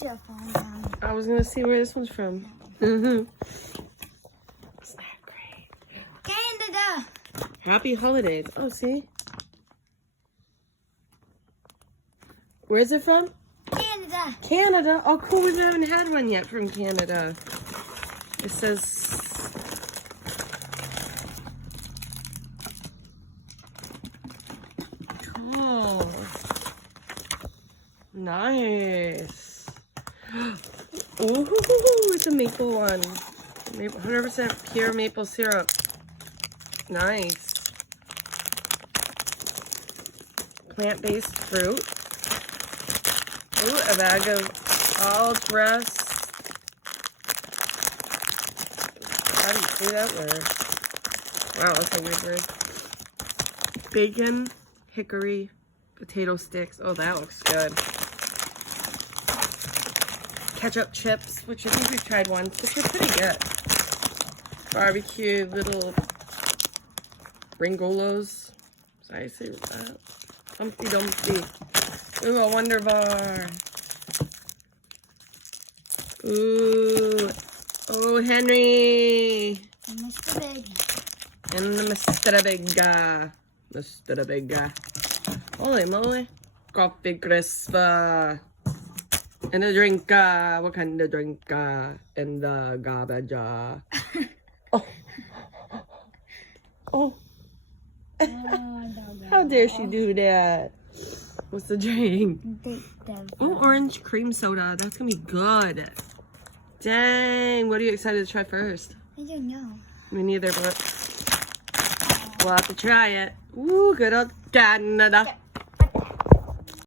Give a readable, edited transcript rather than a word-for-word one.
Georgia falling down. I was gonna see where this one's from. Isn't that great? Canada. Happy holidays. Oh, see? Where's it from? Canada. Canada. Oh, cool. We haven't had one yet from Canada. It says... Cool. Nice. Ooh, it's a maple one. 100% pure maple syrup. Nice. Plant-based fruit. Ooh, a bag of all dressed. How do you say that word? Wow, that's a weird word. Bacon, hickory, potato sticks. Oh, that looks good. Ketchup chips, which I think we've tried once, which are pretty good. Barbecue little Ringolos. Sorry, I say that. Humpty Dumpty. Ooh, a Wonder Bar. Ooh. Oh, Henry. Mr. Big. And the Mr. Big guy. Mr. Big guy. Holy moly. Coffee crisp. And a drink. What kind of drink? And the garbage. Oh. Oh. How dare she do that? What's the drink? Oh, orange cream soda. That's gonna be good. Dang. What are you excited to try first? I don't know. Me neither, but we'll have to try it. Ooh, good old Canada.